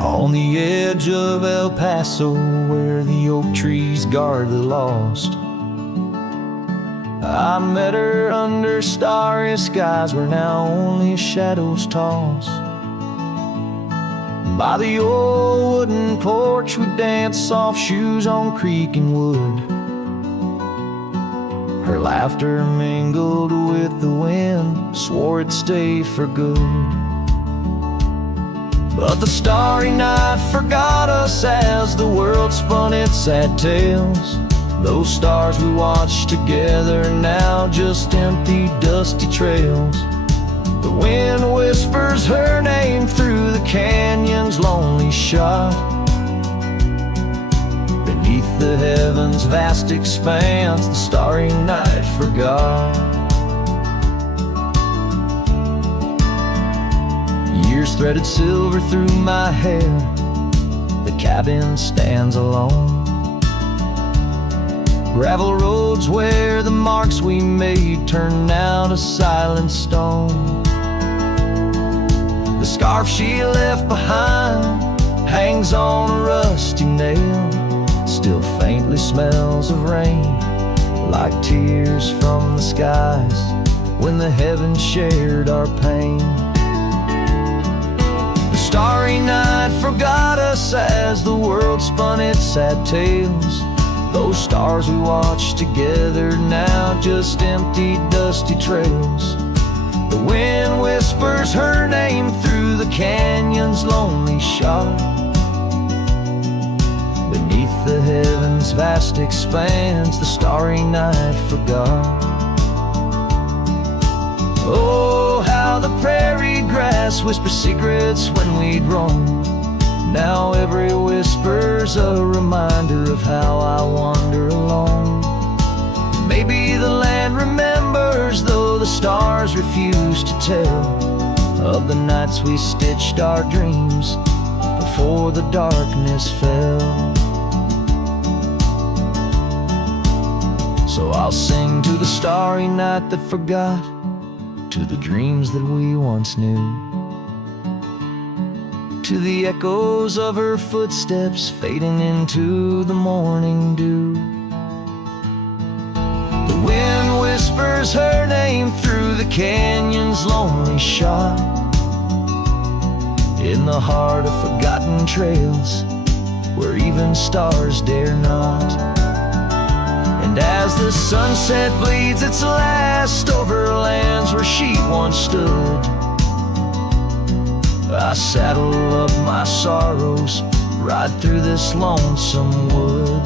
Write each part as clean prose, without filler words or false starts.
On the edge of El Paso, where the oak trees guard the lost, I met her under starry skies where now only shadows toss. By the old wooden porch we danced soft shoes on creaking wood. Her laughter mingled with the wind, swore it'd stay for good. But the starry night forgot us as the world spun its sad tales. Those stars we watched together now just empty, dusty trails. The wind whispers her name through the canyon's lonely shot. Beneath the heavens' vast expanse, the starry night forgot. Years threaded silver through my hair. The cabin stands alone. Gravel roads where the marks we made turn now to silent stone. The scarf she left behind hangs on a rusty nail, still faintly smells of rain, like tears from the skies when the heavens shared our pain. The starry night forgot us as the world spun its sad tales. Those stars we watched together now just empty, dusty trails. The wind whispers her name through the canyon's lonely shot. Beneath the heavens' vast expanse, the starry night forgot. Oh, how the prairie grass whispers secrets when we'd roam. Now every whisper's a reminder of how I wander alone. Maybe the land remembers, though the stars refuse to tell, of the nights we stitched our dreams before the darkness fell. So I'll sing to the starry night that forgot, to the dreams that we once knew, to the echoes of her footsteps fading into the morning dew. The wind whispers her name through the canyon's lonely shot. In the heart of forgotten trails, where even stars dare not. And as the sunset bleeds its last over lands where she once stood, I saddle up my sorrows, ride through this lonesome wood,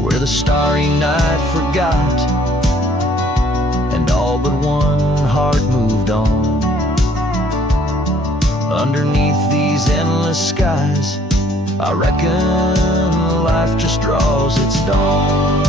where the starry night forgot, and all but one heart moved on. Underneath these endless skies, I reckon life just draws its dawn.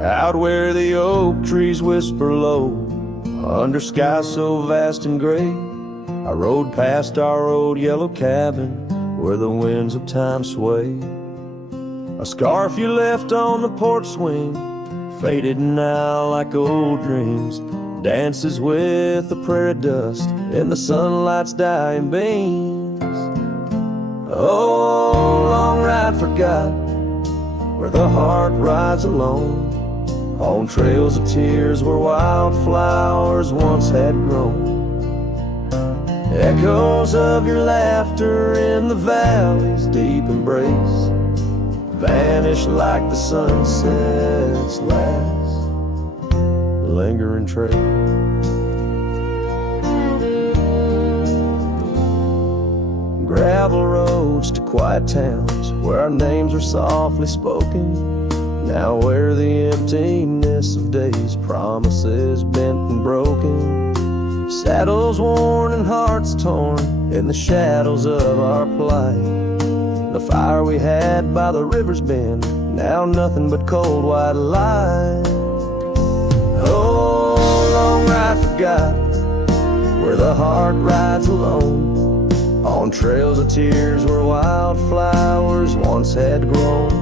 Out where the oak trees whisper low, under skies so vast and gray, I rode past our old yellow cabin where the winds of time sway. A scarf you left on the porch swing, faded now like old dreams, dances with the prairie dust in the sunlight's dying beams. Oh, long ride forgot, where the heart rides alone, on trails of tears where wildflowers once had grown. Echoes of your laughter in the valley's deep embrace vanish like the sunset's last lingering trace. Gravel roads to quiet towns where our names are softly spoken, now where the emptiness of days, promises bent and broken, saddles worn and hearts torn in the shadows of our plight. The fire we had by the river's bend, now nothing but cold white light. Oh, long ride forgot, where the heart rides alone, on trails of tears where wildflowers once had grown.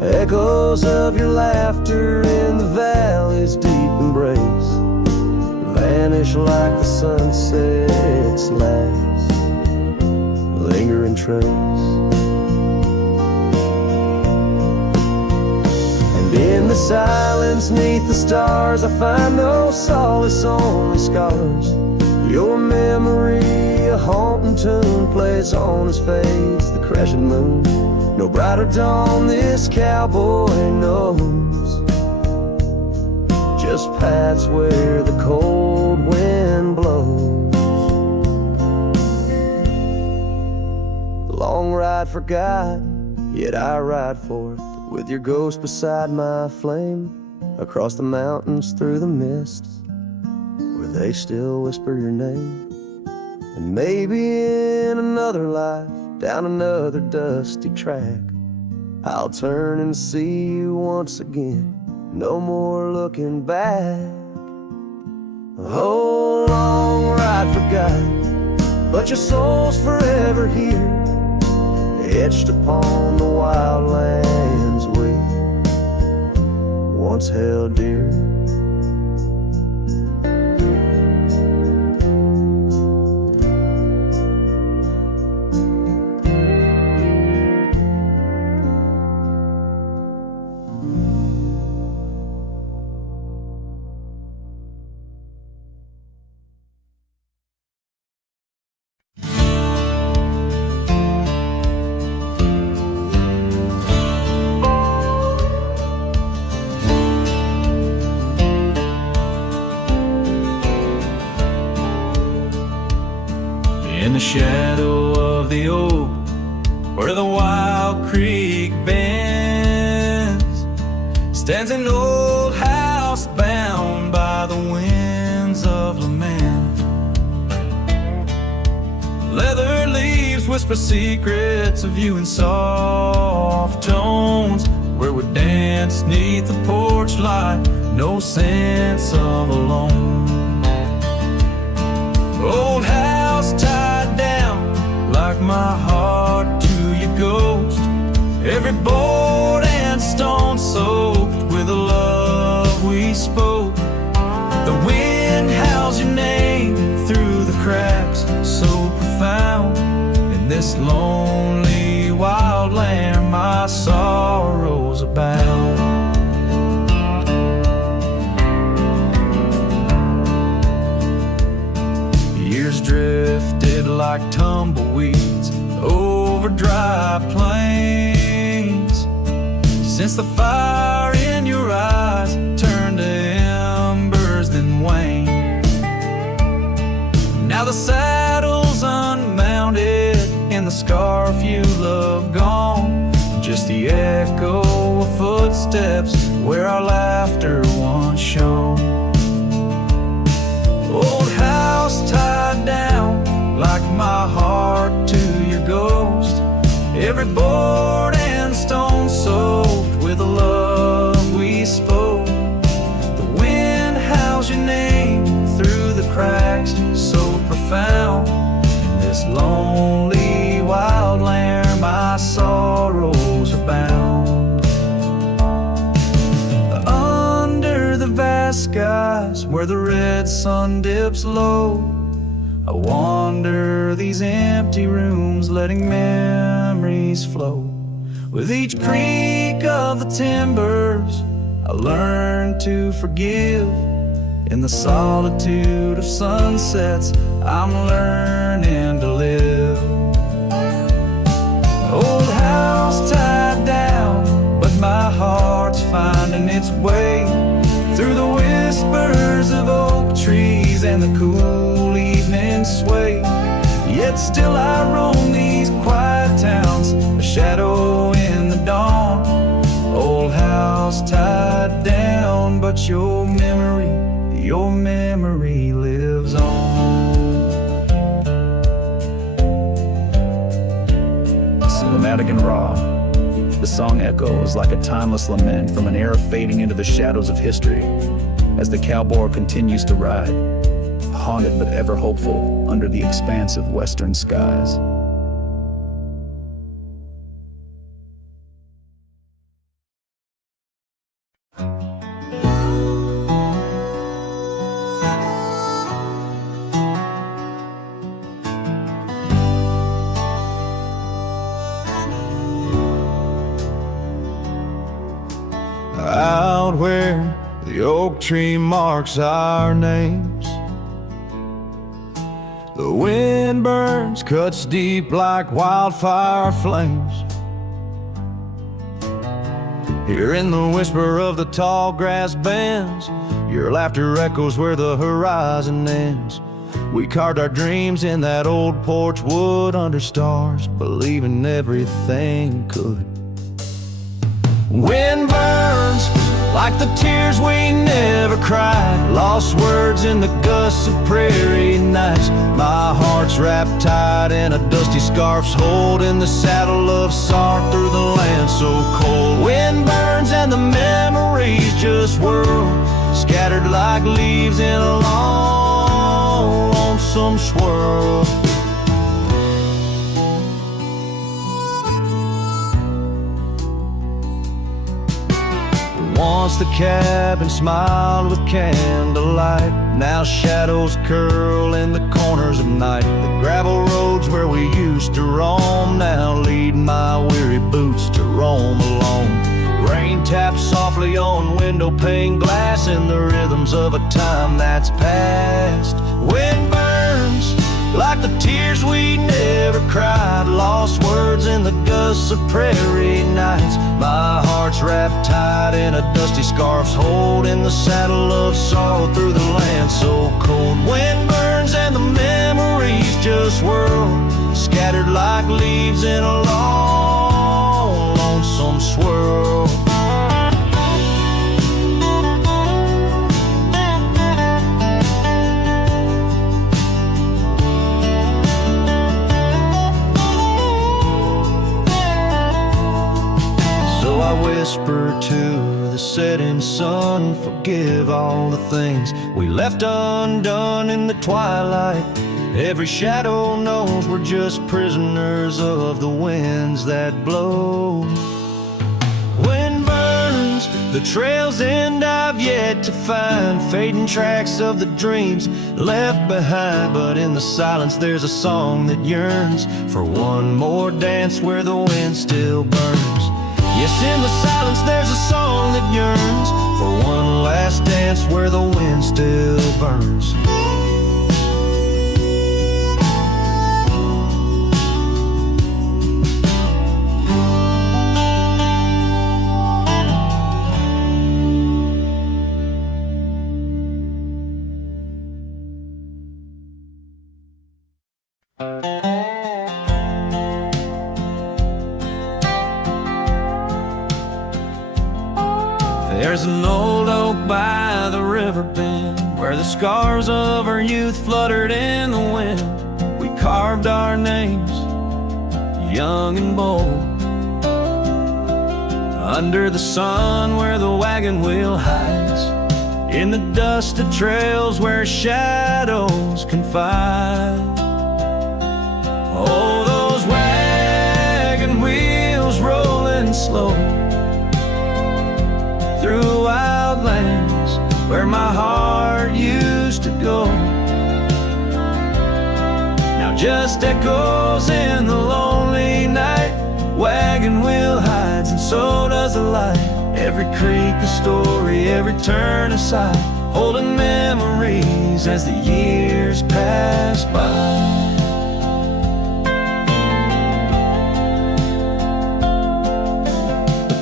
Echoes of your laughter in the valley's deep embrace vanish like the sunset's last lingering trace. And in the silence neath the stars, I find no solace, only scars. Your memory, a haunting tune, plays on as fades the crescent moon. No brighter dawn this cowboy knows, just paths where the cold wind blows. The long ride forgot, yet I ride forth with your ghost beside my flame, across the mountains through the mists where they still whisper your name. And maybe in another life, down another dusty track, I'll turn and see you once again, no more looking back. Oh, long ride forgot, but your soul's forever here, etched upon the wild lands we once held dear. In the shadow of the oak, where the wild creek bends, stands an old house bound by the winds of lament. Leather leaves whisper secrets of you in soft tones, where we dance neath the porch light, no sense of alone. Old house tied down like my heart to your ghost, every board and stone soaked with the love we spoke. The wind howls your name through the cracks, so profound. In this lonely wild land my sorrows abound. Years drifted like tumbleweeds over dry plains, since the fire in your eyes turned to embers then waned. Now the saddle's unmounted and the scarf you love gone, just the echo of footsteps where our laughter once shone. Old house tied down like my heart to your ghost, every board and stone soaked with the love we spoke. The wind howls your name through the cracks, so profound. In this lonely wild land my sorrows are bound. Under the vast skies where the red sun dips low, I wander these empty rooms, letting memories flow. With each creak of the timbers I learn to forgive. In the solitude of sunsets I'm learning to live. Old house tied down, but my heart's finding its way through the whispers of oak trees and the cool evening sway. Yet still I roam these quiet towns, a shadow in the dawn. Old house tied down, but your memory lives on. dramatic and raw. The song echoes like a timeless lament from an era fading into the shadows of history as the cowboy continues to ride, haunted but ever hopeful under the expansive western skies. Out where the oak tree marks our names, the wind burns, cuts deep like wildfire flames. Hearing the whisper of the tall grass bends, your laughter echoes where the horizon ends. We carved our dreams in that old porch wood under stars, believing everything could. Wind burns like the tears we never cried, lost words in the gusts of prairie nights. My heart's wrapped tight in a dusty scarf's holding the saddle of sorrow through the land so cold. Wind burns and the memories just whirl, scattered like leaves in a long, lonesome swirl. Once the cabin smiled with candlelight, now shadows curl in the corners of night. The gravel roads where we used to roam now lead my weary boots to roam alone. Rain taps softly on window pane glass in the rhythms of a time that's past. Wind burns like the tears we never cried, lost words in the gusts of prairie nights. My heart's wrapped tight in a dusty scarf's holding the saddle of sorrow through the land so cold. Wind burns and the memories just whirl, scattered like leaves in a long, lonesome swirl. I whisper to the setting sun, forgive all the things we left undone in the twilight. Every shadow knows we're just prisoners of the winds that blow. Wind burns, the trails end I've yet to find, fading tracks of the dreams left behind. But in the silence there's a song that yearns for one more dance where the wind still burns. Yes, in the silence there's a song that yearns for one last dance where the wind still burns. There's an old oak by the river bend where the scars of our youth fluttered in the wind. We carved our names, young and bold, under the sun where the wagon wheel hides, in the dusted trails where shadows confide. Oh, those wagon wheels rolling slow through wild lands where my heart used to go, now just echoes in the lonely night. Wagon wheel hides and so does the light. Every creek a story, every turn a sight, holding memories as the years pass by.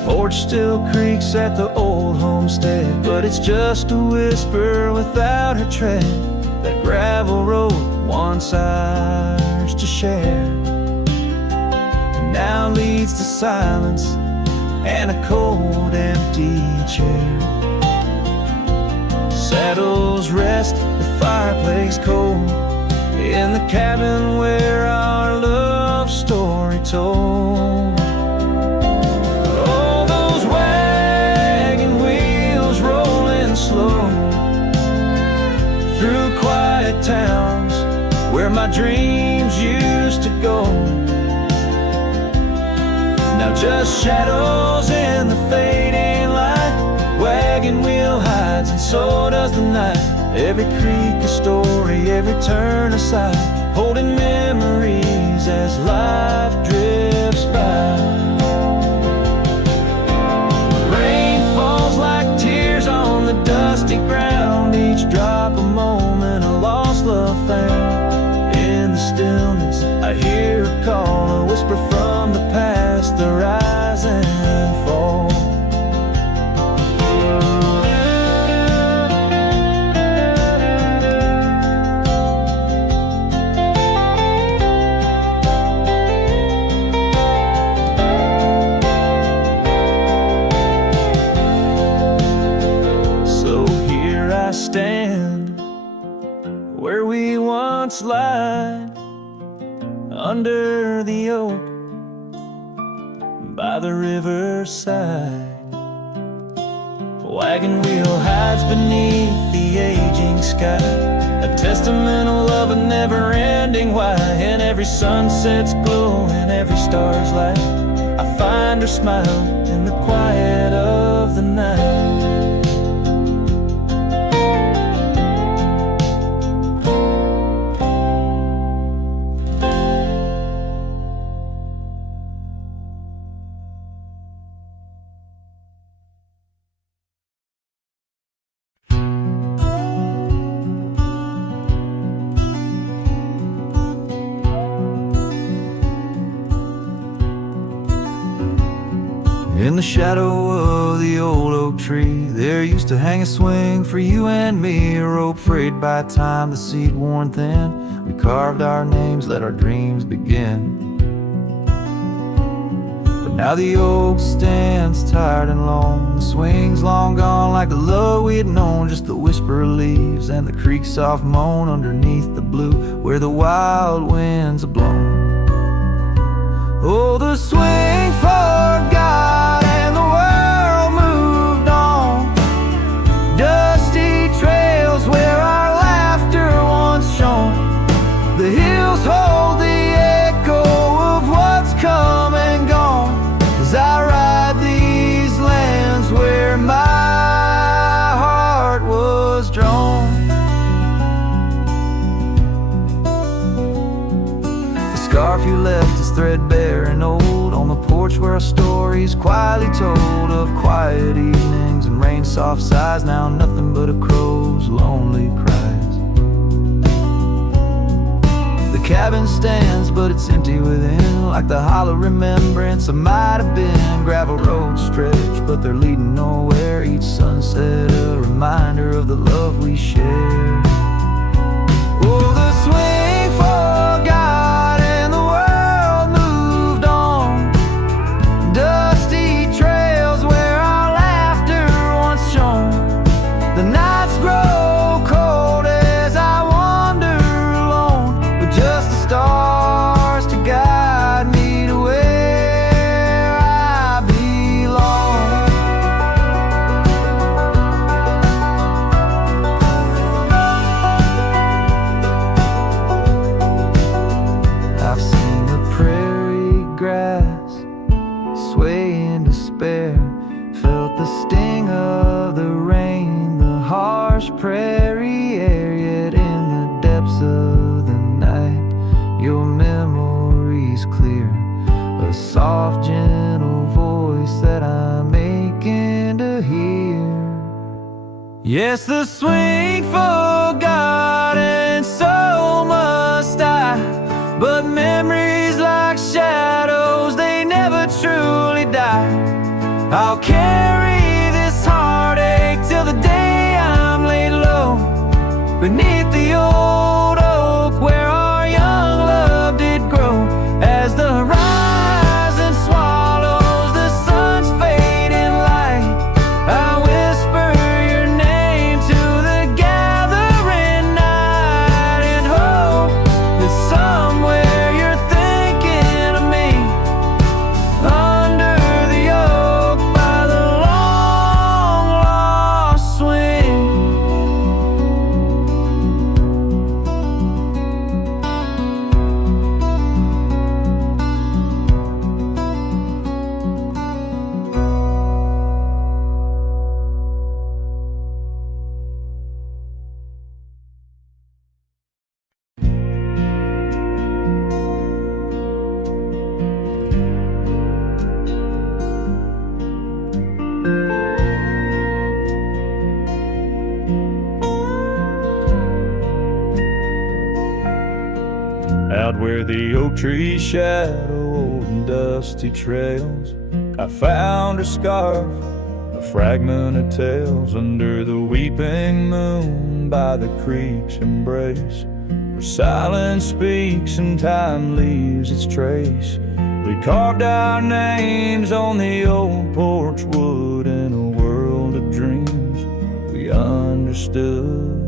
Porch still creaks at the old homestead, but it's just a whisper without her tread. That gravel road once ours to share, and now leads to silence and a cold, empty chair. Saddles rest, the fireplace cold, in the cabin where our love story told. now just shadows in the fading light. Wagon wheel hides and so does the night. Every creak a story, every turn a sigh, holding memories as life drifts by. Rain falls like tears on the dusty ground, each drop a moment, a lost love found. In the stillness I hear a call, a whisper from the past, the rise and fall. Stand where we once lied, under the oak by the riverside. Wagon wheel hides beneath the aging sky, a testament of love, a never-ending why. And every sunset's glow and every star's light, I find her smile in the quiet of the night. In the shadow of the old oak tree, there used to hang a swing for you and me, a rope frayed by time, the seed worn thin. We carved our names, let our dreams begin. But now the oak stands tired and lone, the swing's long gone like the love we had known. Just the whisper of leaves and the creek's soft moan underneath the blue, where the wild winds have blown. Oh, the swing forgot and the world moved on. Dusty trails where our laughter once shone. The hills hold the echo of what's come and gone, as I ride these lands where my heart was drawn. The scarf you left is threadbare and old on the porch where our stories quietly told of quiet evenings and rain soft sighs. Now nothing but a crow's lonely cries. The cabin stands but it's empty within, like the hollow remembrance of might have been. Gravel roads stretch but they're leading nowhere, each sunset a reminder of the love we shared. Oh, the swing forgot and the world moved on. Dusty trails where our laughter once shone. The nights grow cold as I wander alone, with just the stars to guide me to where I belong. I've seen the prairie grass sway in despair, felt the sting of the rain, the harsh prairie air. Yet in the depths of the night, your memory's clear, a soft gentle voice that I'm aching to hear. Yes, the swing forgot and so must I, but memories like shadows, they never truly die. I'll carry this heartache till the day I'm laid low, beneath the old oak where our young love did grow. As the horizon swallows the sun's fading light, I whisper your name to the gathering night, and hope that somewhere you're thinking of me, under the oak by the where the oak trees shadow old and dusty trails, I found a scarf, a fragment of tales, under the weeping moon by the creek's embrace, where silence speaks and time leaves its trace. We carved our names on the old porch wood in a world of dreams we understood.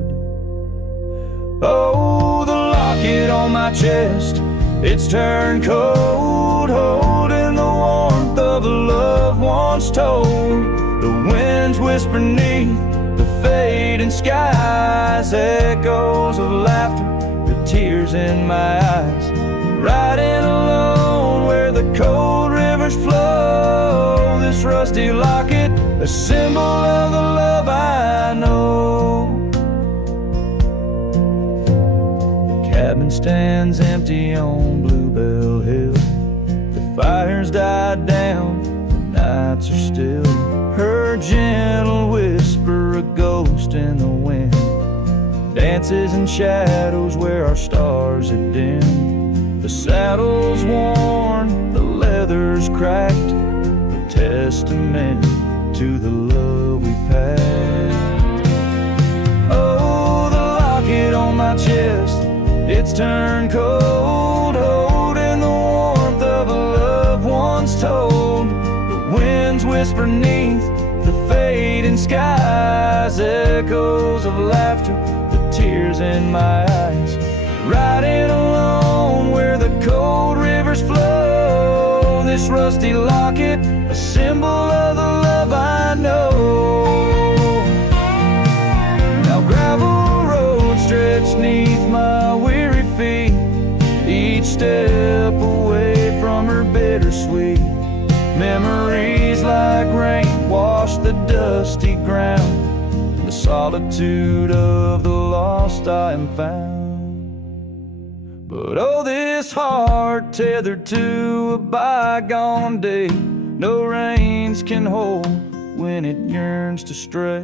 Oh, the locket on my chest, it's turned cold, holding the warmth of a love once told. The winds whisper neath the fading skies, echoes of laughter, the tears in my eyes. Riding alone where the cold rivers flow, this rusty locket, a symbol of the love I know. The cabin stands empty on Bluebell Hill, the fire's died down, the nights are still. Her gentle whisper, a ghost in the wind, dances in shadows where our stars are dim. The saddle's worn, the leather's cracked, a testament to the love we packed. Oh, the locket on my chest, it's turned cold, holding the warmth of a love once told. The winds whisper neath the fading skies, echoes of laughter, the tears in my eyes. Riding alone where the cold rivers flow, this rusty locket, a symbol of the love I know. Now gravel roads stretch neath my weary feet, each step away from her bittersweet. Memories like rain wash the dusty ground, in the solitude of the lost I am found. But oh, this heart tethered to a bygone day, no reins can hold when it yearns to stray.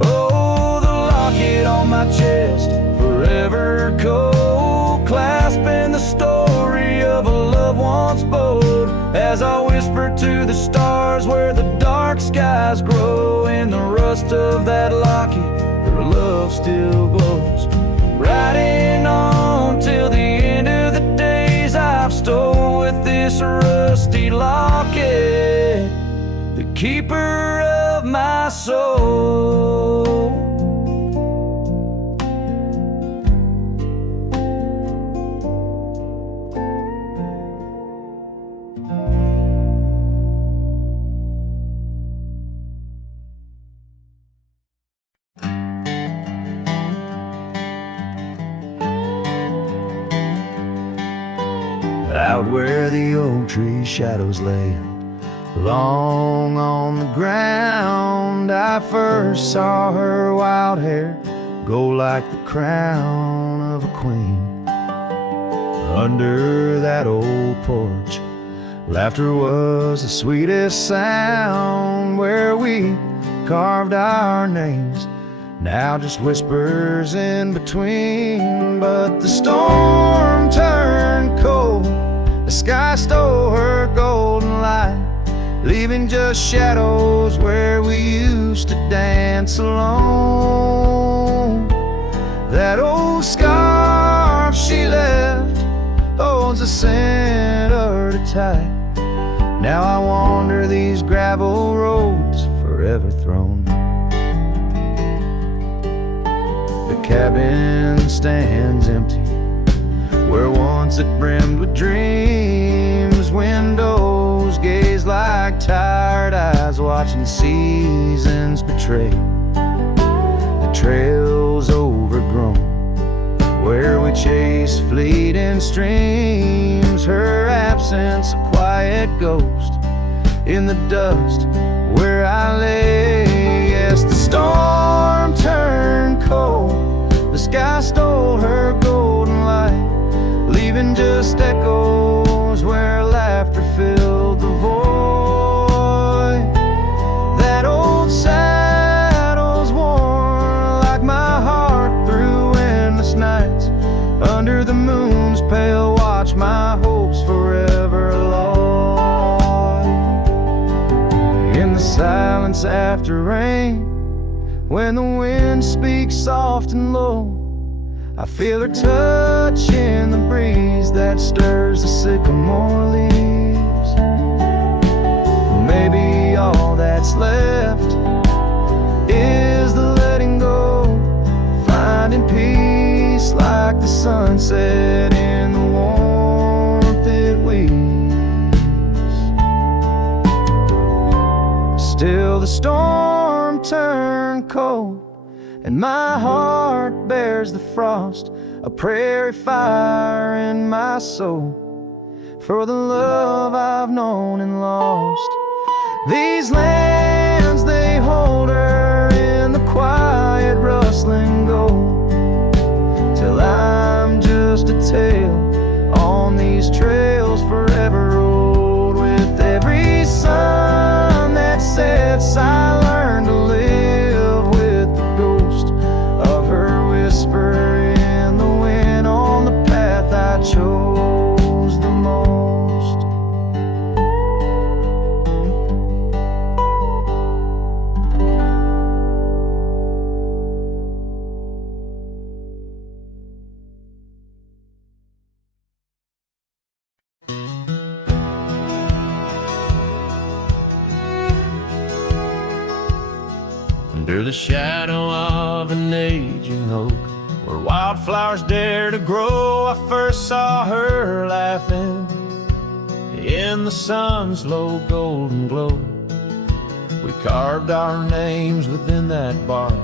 Oh, the locket on my chest, forever cold, clasping the story of a love once bold, as I whisper to the stars where the dark skies grow. In the rust of that locket, her love still glows. Riding on till the end of the days I've stole with this rusty locket, the keeper of my soul. Out where the oak tree shadows lay long on the ground, I first saw her wild hair go like the crown of a queen. Under that old porch, laughter was the sweetest sound, where we carved our names, now just whispers in between. But the storm turned cold, the sky stole her golden light, leaving just shadows where we used to dance alone. That old scarf she left holds a scent of her tight. Now I wander these gravel roads, forever thrown. The cabin stands empty, where once it brimmed with dreams. Windows gaze like tired eyes, watching seasons betray. The trail's overgrown, where we chase fleeting streams. Her absence, a quiet ghost in the dust where I lay. Yes, the storm turned cold, the sky stole her golden light, leaving just echoes where laughter filled the void. That old saddle's worn like my heart through endless nights, under the moon silence after rain. When the wind speaks soft and low, I feel her touch in the breeze that stirs the sycamore leaves. Maybe all that's left is the letting go, finding peace like the sunset in the warmth it weaves. Still the storm turned cold, and my heart bears the frost, a prairie fire in my soul, for the love I've known and lost. These lands, they hold her in the quiet rustling gold, till I'm just a tale on these trails forever old. With every sun that sets, I learn to live with the ghost of her whisper in the wind on the path I chose the most. Under the shadow of an aging oak, where wildflowers dare to grow, I first saw her laughing in the sun's low golden glow. We carved our names within that bark,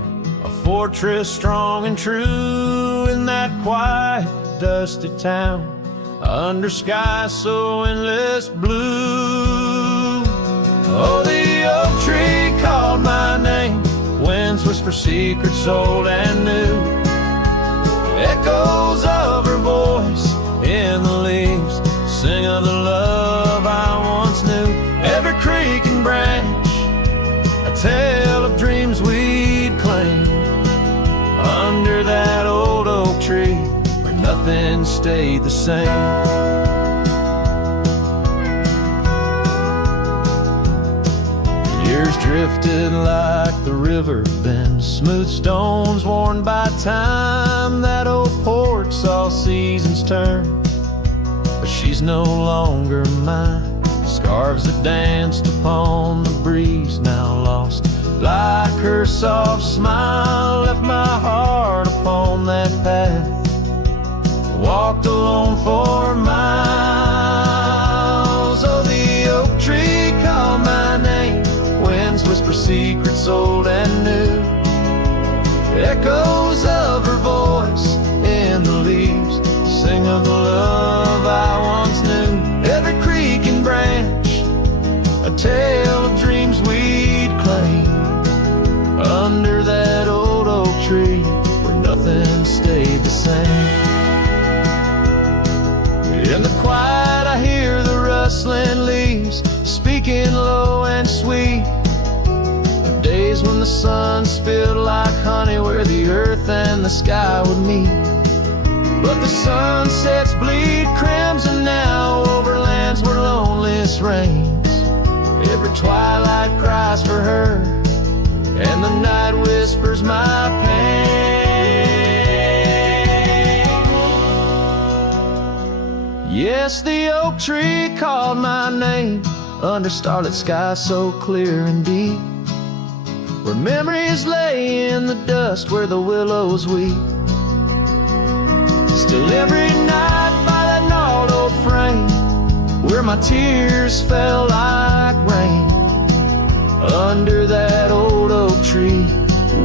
a fortress strong and true in that quiet, dusty town, under skies so endless blue. Oh, the oak tree called my name, winds whisper secrets old and new, echoes of her voice in the leaves sing of the love I once knew. Every creek and branch, a tale of dreams we'd claim, under that old oak tree where nothing stayed the same. Years drifted like the river bends, smooth stones worn by time. That old porch saw seasons turn, but she's no longer mine. Scarves that danced upon the breeze now lost, like her soft smile left my heart upon that path. Walked alone for miles. Oh, the oak tree called my name, winds whisper secrets old and new, echoes of her voice in the leaves sing of the love I once knew. Every creek and branch, a tale of dreams we'd claim, under that old oak tree where nothing stayed the same. In the quiet I hear the rustling leaves speaking low and sweet, days when the sun spilled like honey where the earth and the sky would meet. But the sunsets bleed crimson now over lands where loneliness reigns. Every twilight cries for her, and the night whispers my pain. Yes, the oak tree called my name, under starlit skies so clear and deep, where memories lay in the dust where the willows weep. Still every night by that gnarled old frame, where my tears fell like rain, under that old oak tree,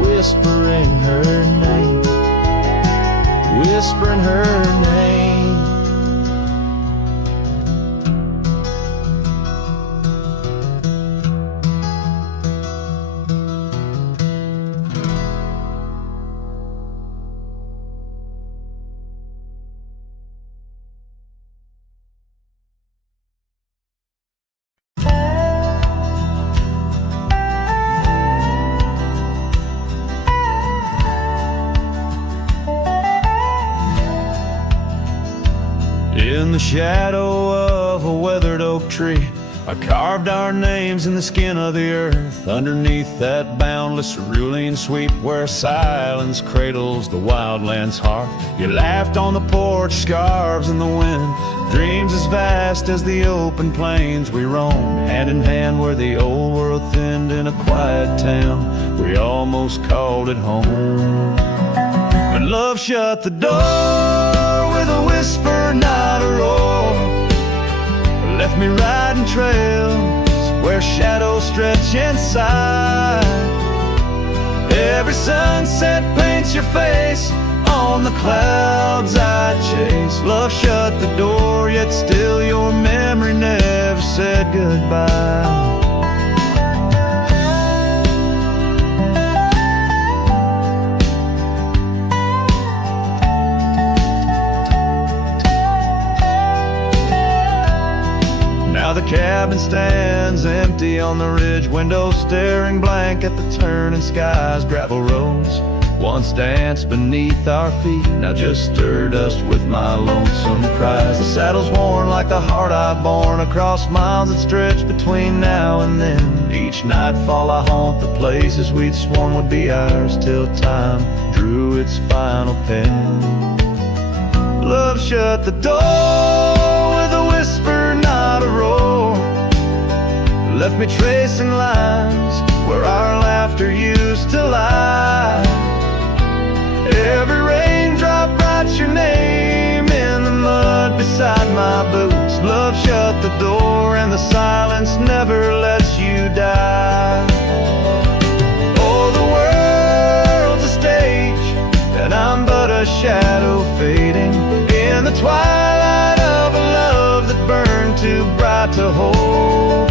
whispering her name, whispering her name. In the shadow of a weathered oak tree, I carved our names in the skin of the earth, underneath that boundless cerulean sweep where silence cradles the wildland's heart. You laughed on the porch, scarves in the wind, dreams as vast as the open plains we roamed, hand in hand where the old world thinned in a quiet town. We almost called it home. But love shut the door with a whisper, not a roar. Left me riding trails where shadows stretch inside. Every sunset paints your face on the clouds I chase. Love shut the door, yet still your memory never said goodbye. Now the cabin stands empty on the ridge, windows staring blank at the turning skies. Gravel roads once danced beneath our feet, now just stir dust with my lonesome cries. The saddle's worn like the heart I've borne across miles that stretch between now and then. Each nightfall I haunt the places we'd sworn would be ours till time drew its final pen. Love shut the door with a whisper, not a roar. Left me tracing lines where our laughter used to lie. Every raindrop writes your name in the mud beside my boots. Love shut the door and the silence never lets you die. Oh, the world's a stage and I'm but a shadow fading in the twilight of a love that burned too bright to hold.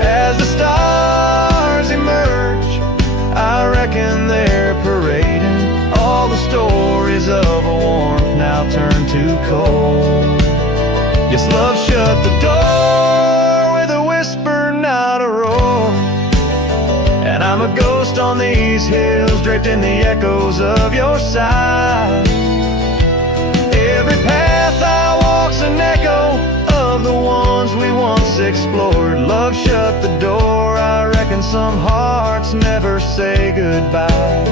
As the stars emerge, I reckon they're parading all the stories of a warmth now turned to cold. Yes, love shut the door with a whisper, not a roar. And I'm a ghost on these hills, draped in the echoes of your sigh. Every path I walk's an echo of the ones we once explored. Love shut the door, I reckon some hearts never say goodbye.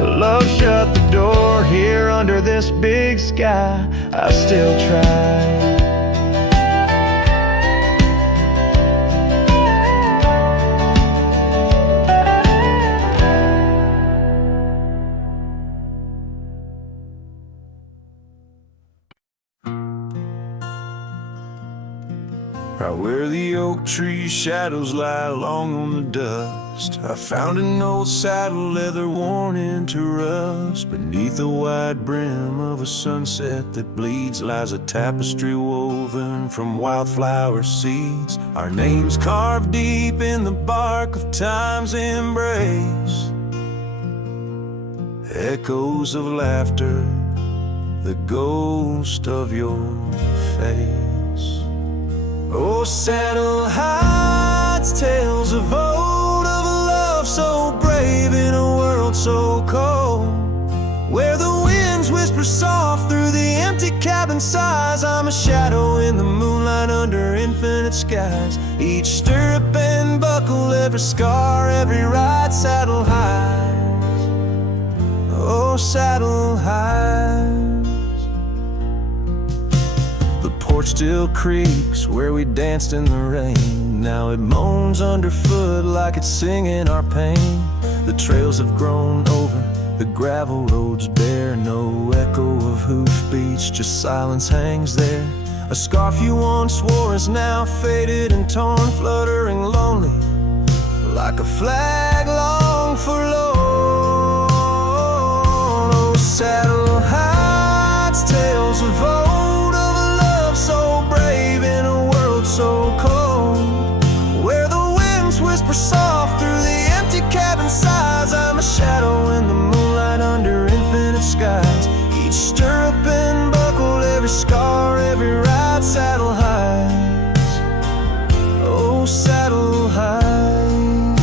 Love shut the door, here under this big sky, I still try. Right where the oak tree shadows lie long on the dust, I found an old saddle leather worn into rust. Beneath the wide brim of a sunset that bleeds lies a tapestry woven from wildflower seeds. Our names carved deep in the bark of time's embrace. Echoes of laughter, the ghost of your face. Oh, saddle hides tales of old, of a love so brave in a world so cold, where the winds whisper soft through the empty cabin sighs. I'm a shadow in the moonlight under infinite skies. Each stirrup and buckle, every scar, every ride, saddle hides. Oh, saddle hides. The porch still creaks where we danced in the rain. Now it moans underfoot like it's singing our pain. The trails have grown over, the gravel roads bare. No echo of hoofbeats, just silence hangs there. A scarf you once wore is now faded and torn, fluttering lonely like a flag long forlorn. Oh, saddle hides tales of old, of a love so brave in a world so cold, where the winds whisper soft through the empty cabin sighs. I'm a shadow in the moonlight under infinite skies. Each stirrup and buckle, every scar, every ride, saddle hides. Oh, saddle hides.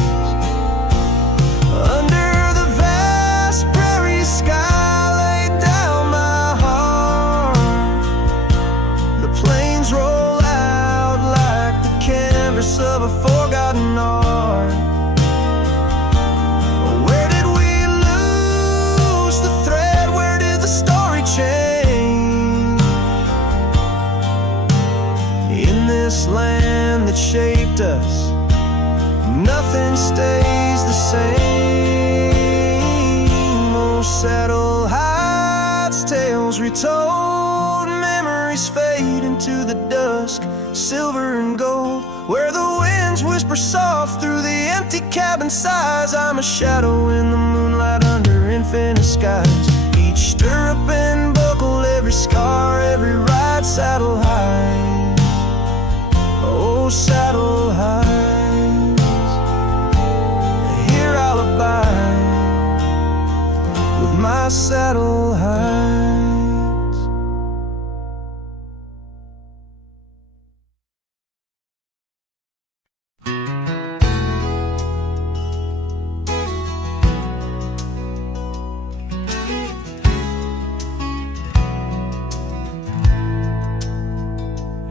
Under the vast prairie sky, laid that shaped us. Nothing stays the same. Oh, saddle heights, tales retold, memories fade into the dusk, silver and gold, where the winds whisper soft through the empty cabin sighs. I'm a shadow in the moonlight under infinite skies. Each stirrup and buckle, every scar, every ride, saddle high. Oh, saddle highs. Here I'll abide with my saddle highs.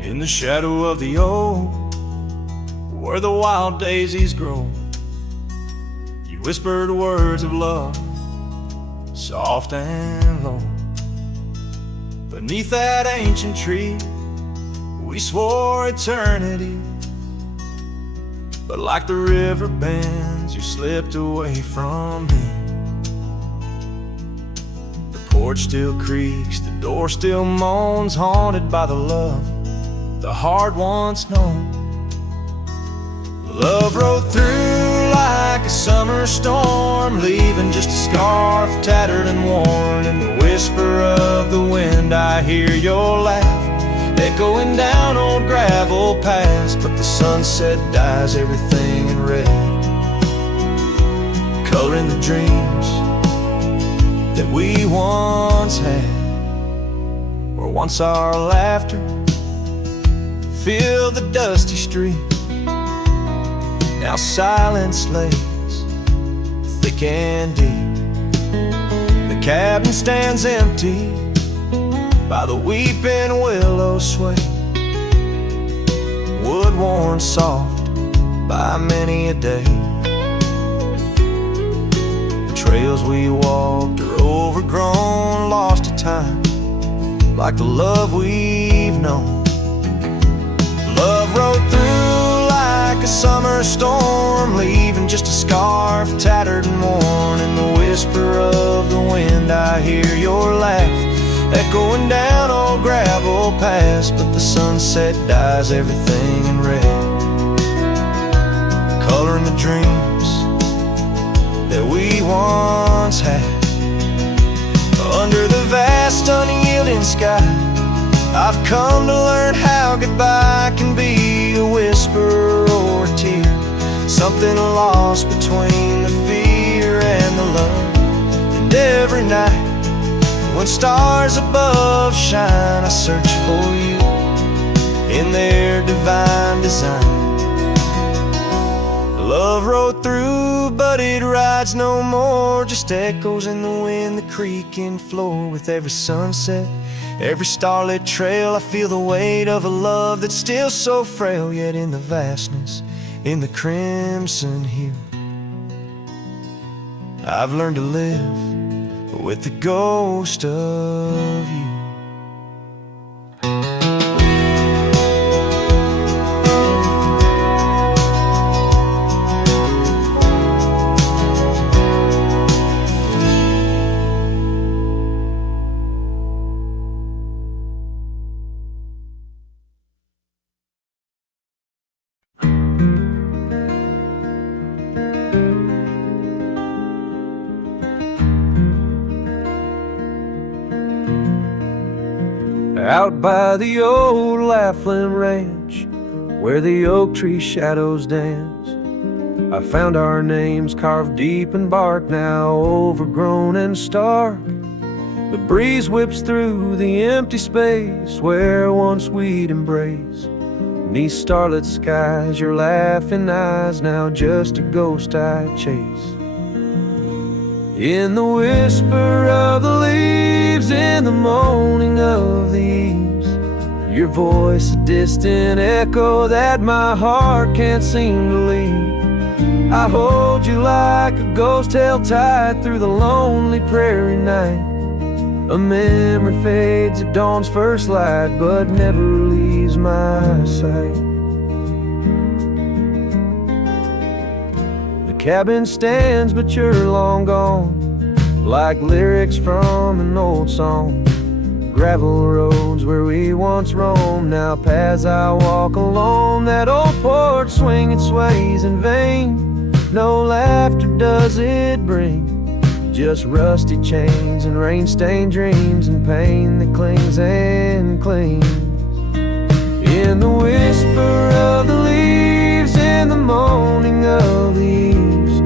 In the shadow of the oak, where the wild daisies grow, you whispered words of love, soft and low. Beneath that ancient tree, we swore eternity, but like the river bends, you slipped away from me. The porch still creaks, the door still moans, haunted by the love the heart once known. Love rode through like a summer storm, leaving just a scarf tattered and worn. In the whisper of the wind I hear your laugh, echoing down old gravel paths. But the sunset dyes everything in red, coloring the dreams that we once had, where once our laughter filled the dusty street. Now silence lays thick and deep. The cabin stands empty by the weeping willow sway, wood worn soft by many a day. The trails we walked are overgrown, lost to time, like the love we've known. Love rode through like a summer storm, leaving just a scarf tattered and worn. In the whisper of the wind I hear your laugh, echoing down old gravel paths. But the sunset dyes everything in red, coloring the dreams that we once had. Under the vast unyielding sky, I've come to learn how goodbye can be a whisper or a tear, something lost between the fear and the love. And every night when stars above shine, I search for you in their divine design. Love rode through, but it rides no more, just echoes in the wind, the creaking floor. With every sunset, every starlit trail, I feel the weight of a love that's still so frail. Yet in the vastness, in the crimson hue, I've learned to live with the ghost of you. Out by the old Laughlin Ranch, where the oak tree shadows dance, I found our names carved deep in bark, now overgrown and stark. The breeze whips through the empty space where once we'd embrace. Beneath starlit skies, your laughing eyes, now just a ghost I chase. In the whisper of the leaves, in the moaning of the eaves, your voice a distant echo that my heart can't seem to leave. I hold you like a ghost held tight through the lonely prairie night. A memory fades at dawn's first light, but never leaves my sight. cabin stands, but you're long gone, like lyrics from an old song. Gravel roads where we once roamed, now paths I walk alone. That old porch swing, it sways in vain. No laughter does it bring, just rusty chains and rain-stained dreams and pain that clings and clings. In the whisper of the leaves, in the moaning of the eaves,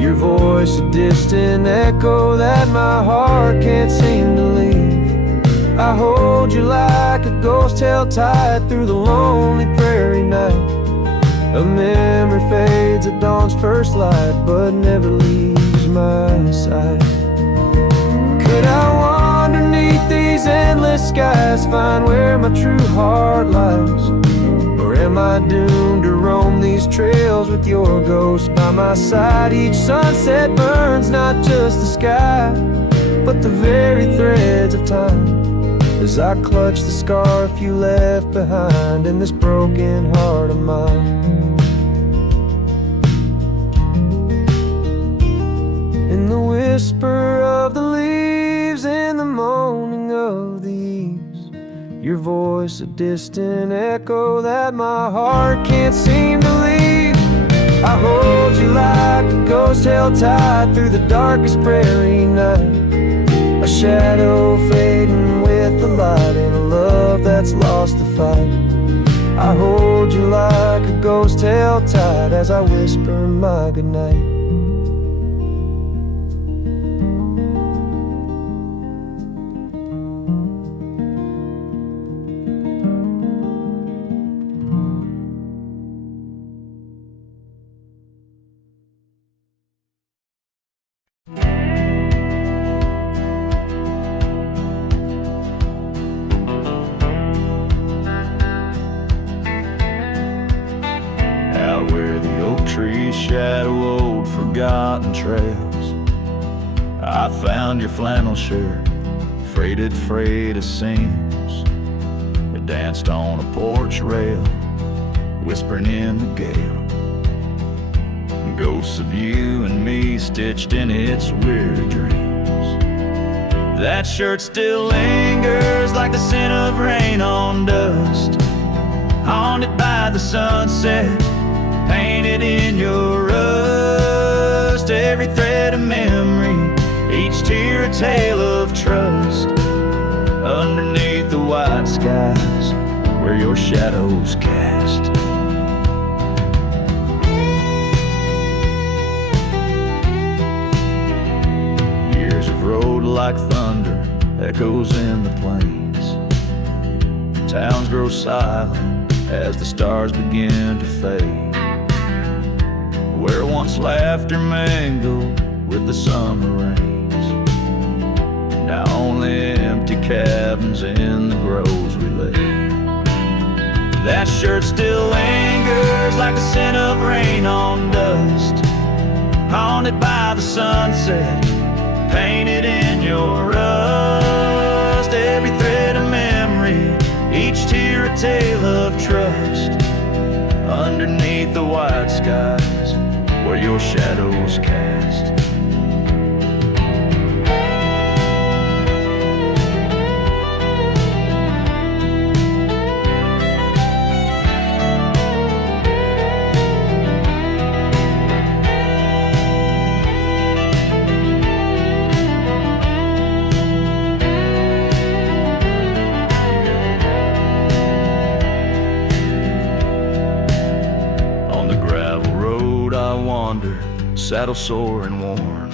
your voice a distant echo that my heart can't seem to leave. I hold you like a ghost held tight through the lonely prairie night. A memory fades at dawn's first light, but never leaves my side. Could I wander neath these endless skies, find where my true heart lies? Or am I doomed to roam these trails with your ghost by my side? Each sunset burns not just the sky, but the very threads of time, as I clutch the scarf you left behind in this broken heart of mine. In the whisper of the leaves, in the moaning of the eaves, your voice a distant echo that my heart can't seem to leave. I hold you like a ghost held tight through the darkest prairie night. A shadow fading with the light in a love that's lost the fight. I hold you like a ghost held tight as I whisper my goodnight. Trees shadow old forgotten trails. I found your flannel shirt, freighted of seams. It danced on a porch rail, whispering in the gale. Ghosts of you and me stitched in its weird dreams. That shirt still lingers like the scent of rain on dust, haunted by the sunset, painted in your rust. Every thread a memory, each tear a tale of trust. Underneath the white skies where your shadows cast. Years of road like thunder, echoes in the plains. Towns grow silent as the stars begin to fade. Where once laughter mingled with the summer rains, now only empty cabins in the groves we lay. That shirt still lingers like the scent of rain on dust, haunted by the sunset, painted in your rust. Every thread a memory, each tear a tale of trust. Underneath the white skies where your shadows cast. Saddle sore and worn,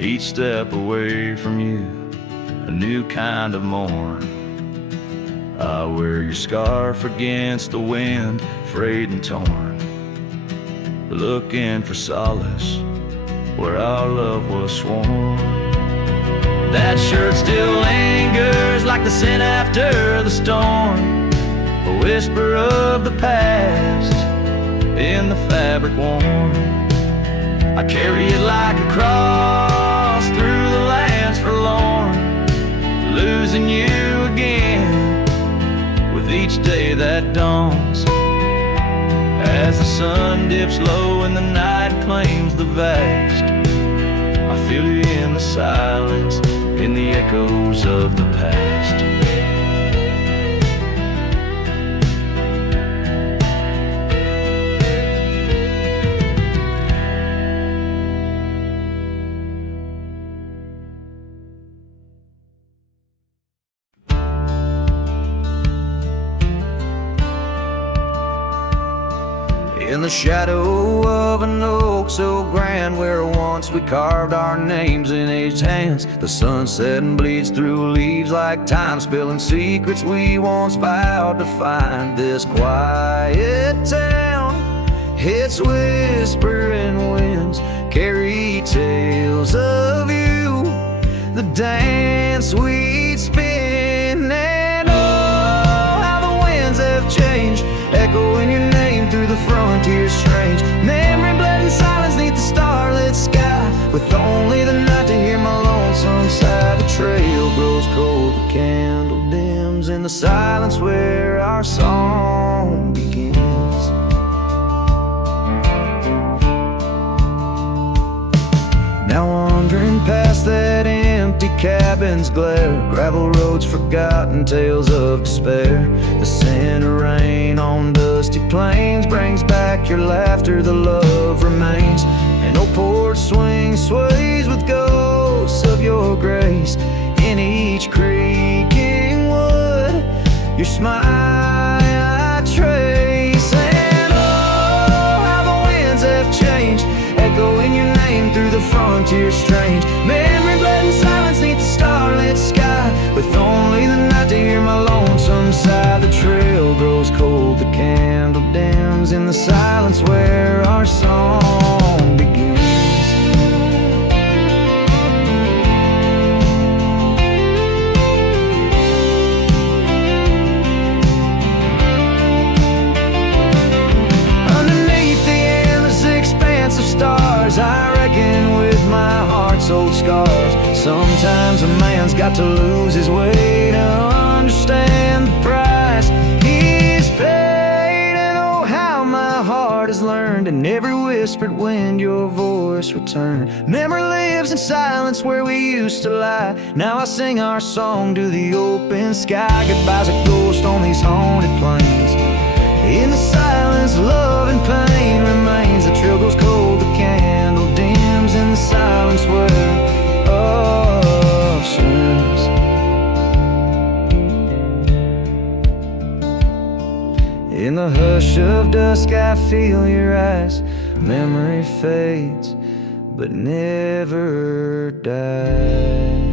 each step away from you, a new kind of morn. I wear your scarf against the wind, frayed and torn, looking for solace where our love was sworn. That shirt still lingers like the scent after the storm, a whisper of the past in the fabric worn. I carry it like a cross through the lands forlorn, losing you again with each day that dawns. As the sun dips low and the night claims the vast. I feel you in the silence, in the echoes of the past. In the shadow of an oak so grand, where once we carved our names in aged hands, the sunset bleeds through leaves like time, spilling secrets we once vowed to find. This quiet town, its whispering winds carry tales of you, the dance we'd spin, and oh, how the winds have changed, echoing your name through the frontier strange. Memory bled in silence neath the starlit sky, with only the night to hear my lonesome sigh. The trail grows cold, the candle dims in the silence where our song begins. Now wandering past that empty cabin's glare, gravel roads forgotten, tales of despair. The scent of rain on dusty plains brings back your laughter, the love remains. An old porch swing sways with ghosts of your grace. In each creaking wood, your smile I trace. And oh, how the winds have changed, echoing your name through the frontier strange. Memory bled in silence neath the starlit sky, with only the night to hear my lonesome sigh. The trail grows cold, the candle dims in the silence where our song begins. Underneath the endless expanse of stars, I reckon with my heart's old scars. Sometimes a man's got to lose his way to understand the price he's paid. And oh, how my heart has learned, in every whispered wind your voice returned. Memory lives in silence where we used to lie. Now I sing our song to the open sky. Goodbye's a ghost on these haunted plains. In the silence, love and pain remains. The trail goes cold, the candle dims in the silence where love swims. In the hush of dusk I feel your eyes. Memory fades but never dies.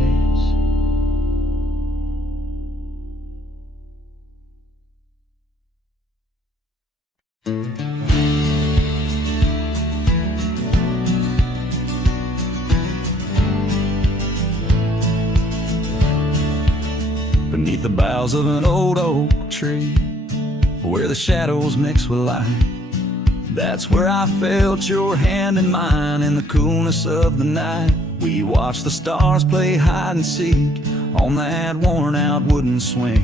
Beneath the boughs of an old oak tree, where the shadows mix with light, that's where I felt your hand in mine in the coolness of the night. We watched the stars play hide and seek on that worn out wooden swing.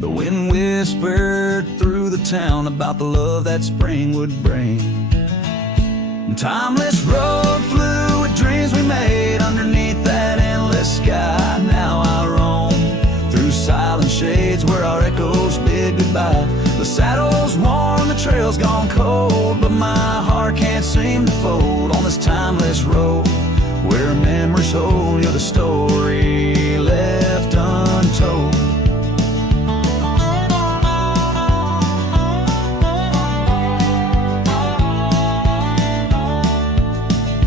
The wind whispered through the town about the love that spring would bring. And timeless road flew with dreams we made underneath that endless sky. Now I roam through silent shades where our echoes bid goodbye. The saddle's worn, the trail's gone cold, but my heart can't seem to fold on this timeless road where memories hold. You're the story left untold.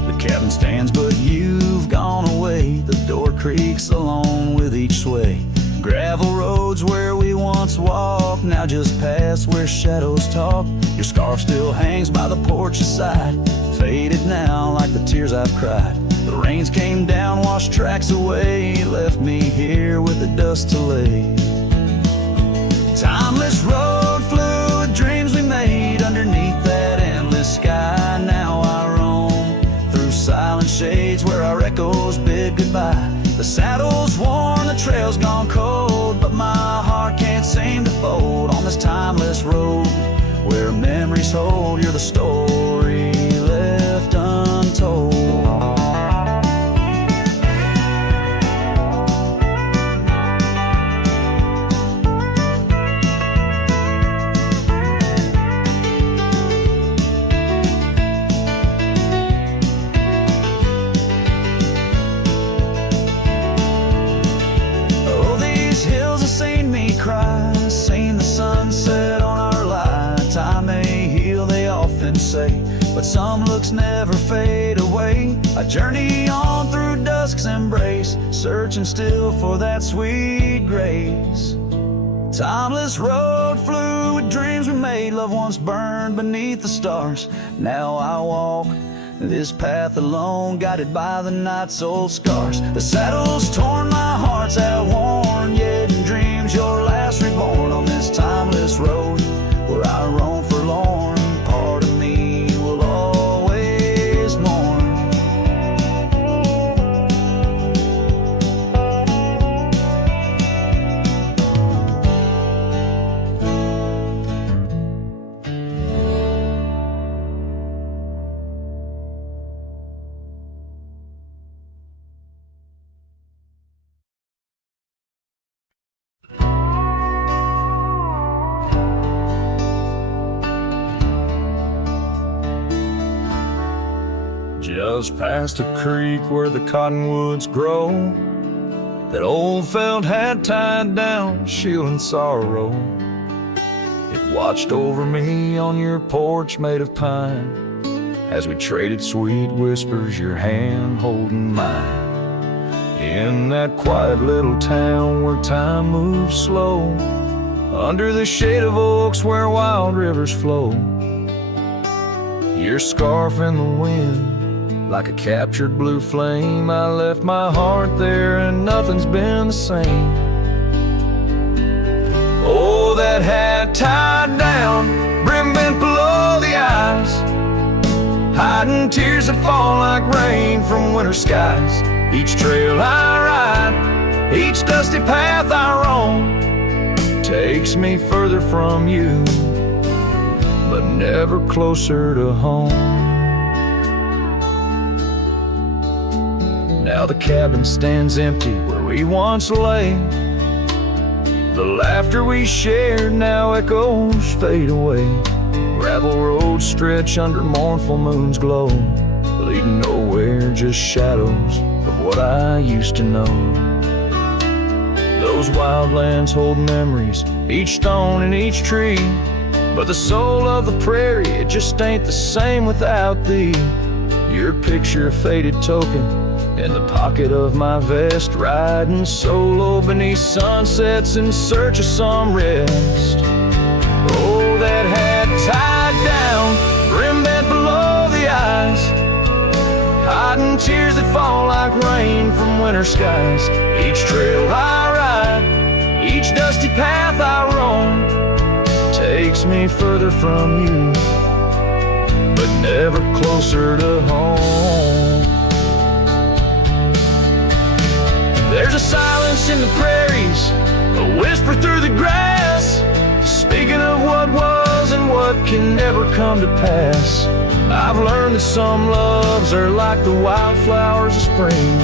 The cabin stands, but you've gone away. The door creaks along with each sway. Gravel roads where we once walked, now just past where shadows talk. Your scarf still hangs by the porch's side, faded now like the tears I've cried. The rains came down, washed tracks away, left me here with the dust to lay. Timeless road flew with dreams we made underneath that endless sky. Now I roam through silent shades where our echoes bid goodbye. The saddle's worn, the trail's gone cold, but my heart can't seem to fold on this timeless road where memories hold. You're the story left untold. Oh, these hills have seen me cry, seen the sunset on our line. Time may heal, they often say, but some looks never fade away. I journey on through dusk's embrace, searching still for that sweet grace. Timeless road flew with dreams we made, loved ones burned beneath the stars. Now I walk this path alone, guided by the night's old scars. The saddle's torn, my heart's outworn, yet in dreams your last reborn. On this timeless road where I roam forlorn, part of me will always mourn. Just past a creek where the cottonwoods grow, that old felt had tied down, shielding sorrow. It watched over me on your porch made of pine, as we traded sweet whispers, your hand holding mine. In that quiet little town where time moves slow, under the shade of oaks where wild rivers flow, your scarf in the wind like a captured blue flame. I left my heart there and nothing's been the same. Oh, that hat tied down, brim bent below the eyes, hiding tears that fall like rain from winter skies. Each trail I ride, each dusty path I roam, takes me further from you, but never closer to home. Now the cabin stands empty where we once lay. The laughter we shared now echoes fade away. Gravel roads stretch under mournful moon's glow, leading nowhere, just shadows of what I used to know. Those wildlands hold memories, each stone and each tree, but the soul of the prairie, it just ain't the same without thee. Your picture, a faded token in the pocket of my vest, riding solo beneath sunsets in search of some rest. Oh, that hat tied down, brim bent below the eyes, hiding tears that fall like rain from winter skies. Each trail I ride, each dusty path I roam, takes me further from you, but never closer to home. There's a silence in the prairies, a whisper through the grass, speaking of what was and what can never come to pass. I've learned that some loves are like the wildflowers of spring,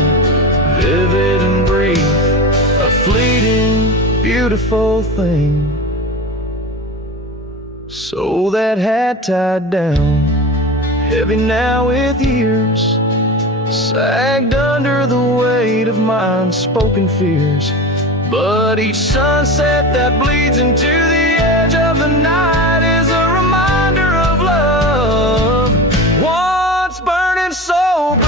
vivid and brief, a fleeting, beautiful thing. So that hat tied down, heavy now with years, sagged under the weight of my unspoken fears. But each sunset that bleeds into the edge of the night is a reminder of love, once burning so bright.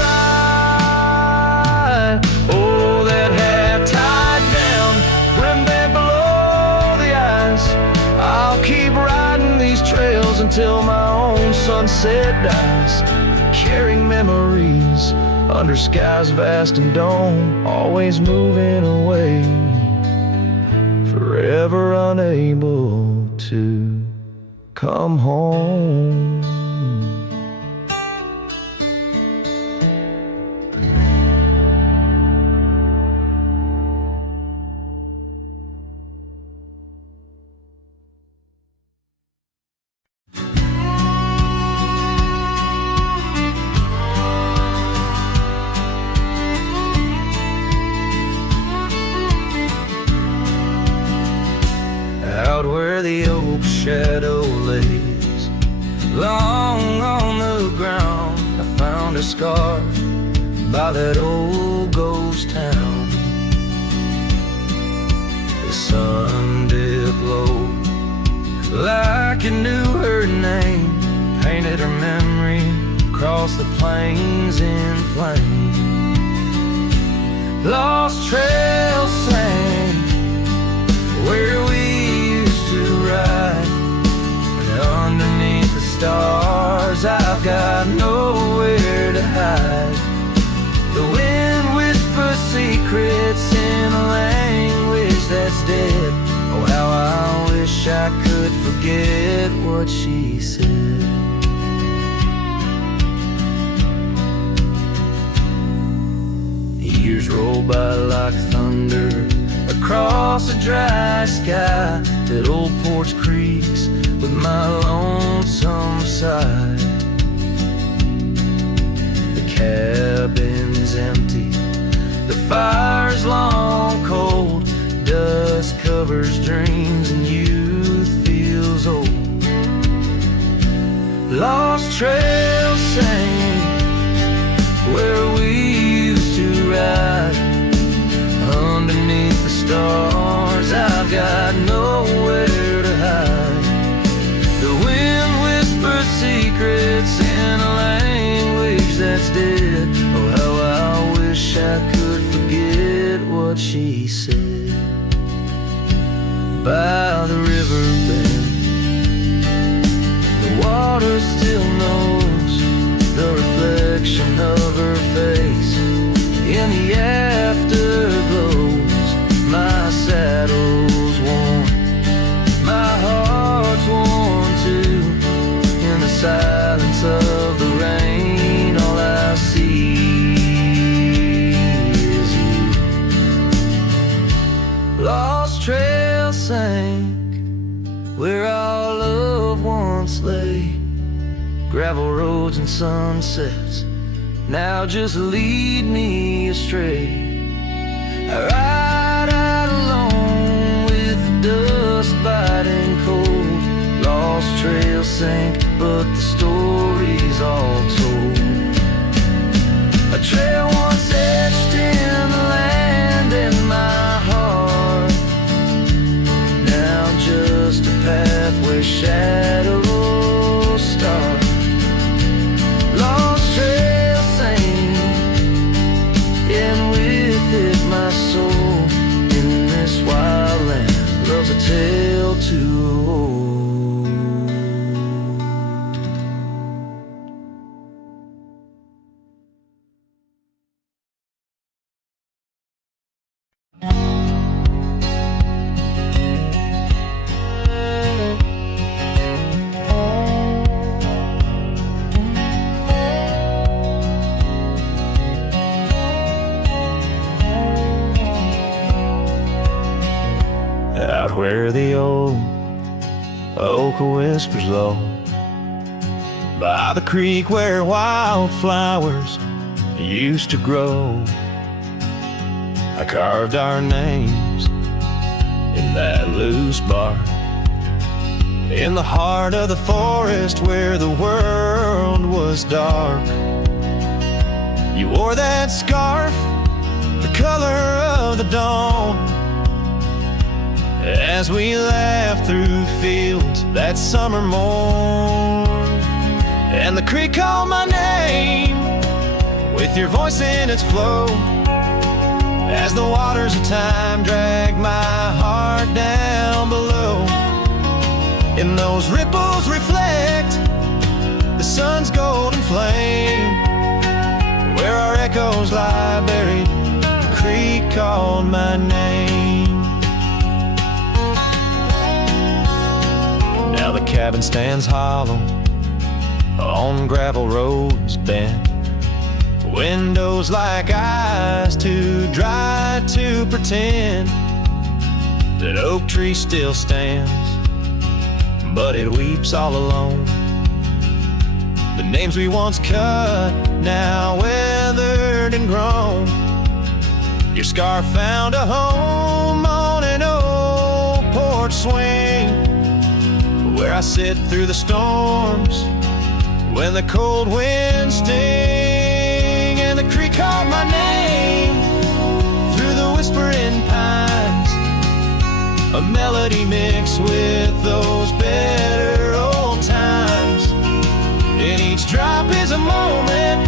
Oh, that hat tied down, brim bent below the eyes, I'll keep riding these trails until my own sunset dies, carrying memories under skies vast and dome, always moving away, forever unable to come home. Long on the ground, I found a scar by that old ghost town. The sun dipped low, like it knew her name, painted her memory across the plains in flame. Lost trails sang where we used to ride, and underneath the stars I've got nowhere to hide. The wind whispers secrets in a language that's dead. Oh, how I wish I could forget what she said. Years roll by like thunder across a dry sky that old porch creaks with my lonesome side. The cabin's empty, the fire's long cold, dust covers dreams and youth feels old. Lost trails sing where we used to ride, underneath the stars I've got nowhere to hide. The wind whispers secrets in a language that's dead. Oh, how I wish I could forget what she said. By the river bend, the water still knows the reflection of her face in the afterglows. My saddle's worn, my heart's worn too. In the silence of the rain, all I see is you. Lost trail sank where our love once lay. Gravel roads and sunsets now just lead me astray. I ride out alone with the dust biting cold. Lost trails sink, but the story's all told. A trail once etched in the land and my heart, now just a path where shadows start. Lost trail sing, and with it my soul in this wild land loves a tale to hold. Out where the old oak whispers low, by the creek where wildflowers used to grow, I carved our names in that loose bark. In the heart of the forest where the world was dark, you wore that scarf, the color of the dawn, as we laughed through fields that summer morn. And the creek called my name with your voice in its flow, as the waters of time dragged my heart down below. And those ripples reflect the sun's golden flame, where our echoes lie buried, the creek called my name. Now the cabin stands hollow on gravel roads bent, windows like eyes too dry to pretend that oak tree still stands, but it weeps all alone. The names we once cut, now weathered and grown. Your scarf found a home on an old porch swing, where I sit through the storms, when the cold winds sting and the creek called my name through the whispering pines. A melody mixed with those better old times. And each drop is a moment,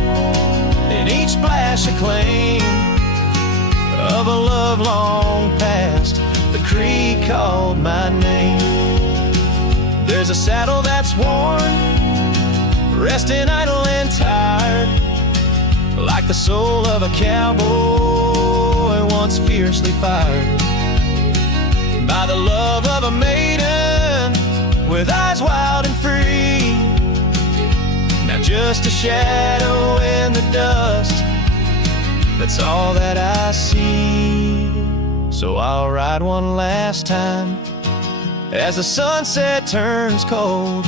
and each splash a claim of a love long past. The creek called my name. There's a saddle that's worn, resting idle and tired, like the soul of a cowboy once fiercely fired by the love of a maiden with eyes wild and free. Now just a shadow in the dust, that's all that I see. So I'll ride one last time as the sunset turns cold,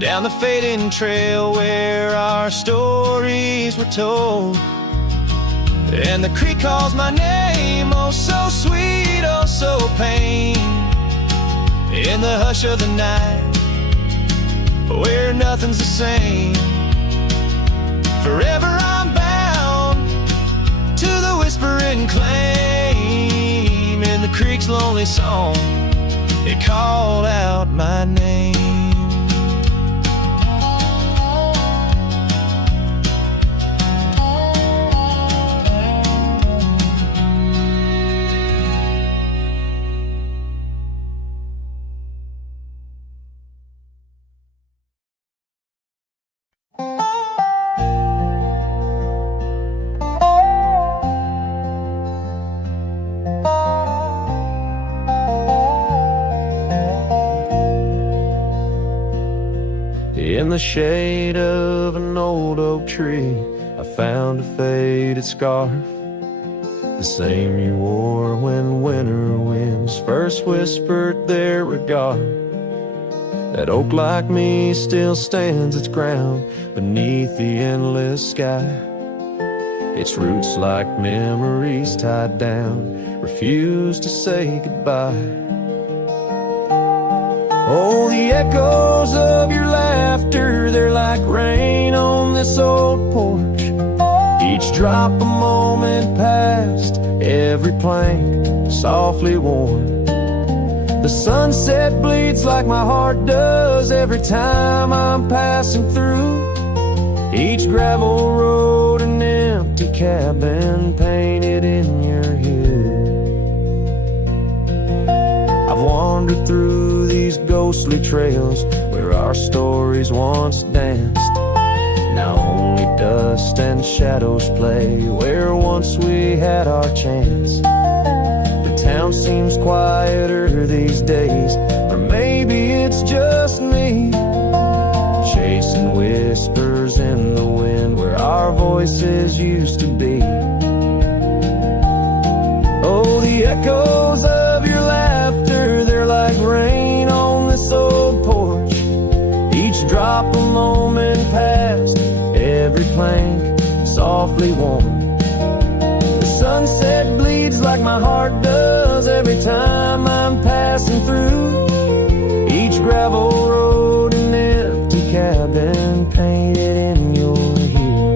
down the fading trail where our stories were told. And the creek calls my name, oh so sweet, oh so pain. In the hush of the night, where nothing's the same. Forever I'm bound to the whispering claim. In the creek's lonely song, it called out my name. In the shade of an old oak tree, I found a faded scarf, the same you wore when winter winds first whispered their regard. That oak like me still stands its ground beneath the endless sky. Its roots like memories tied down, refuse to say goodbye. Oh, the echoes of your laughter, they're like rain on this old porch. Each drop a moment past, every plank softly worn. The sunset bleeds like my heart does every time I'm passing through. Each gravel road, an empty cabin painted in your hue. I've wandered through these ghostly trails where our stories once danced. Now only dust and shadows play where once we had our chance. The town seems quieter these days, or maybe it's just me, chasing whispers in the wind where our voices used to be. Oh, the echoes of your laughter, they're like rain on this old porch. Each drop a moment past, every plank softly worn. The sunset bleeds like my heart does every time I'm passing through. Each gravel road, an empty cabin painted in your hue.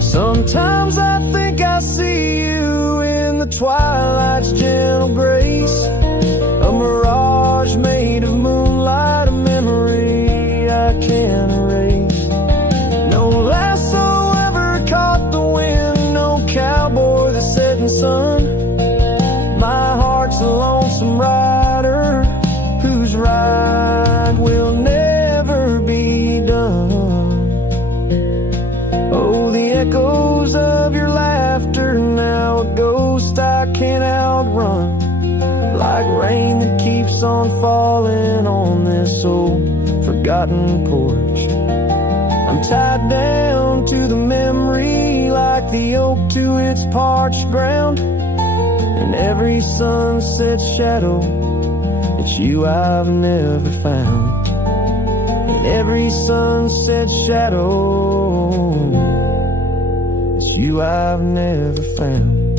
Sometimes I think I see you in the twilight's gentle grace, a mirage made of moonlight, a memory I can't erase. No lasso ever caught the wind, no cowboy the setting sun. My heart's a lonesome rider whose ride will never be done. Oh, the echoes of your laughter, now a ghost I can't outrun, like rain that keeps on falling on this old forgotten porch. I'm tied down to the memory like the oak to its parched ground. In every sunset shadow, it's you I've never found. In every sunset shadow, it's you I've never found.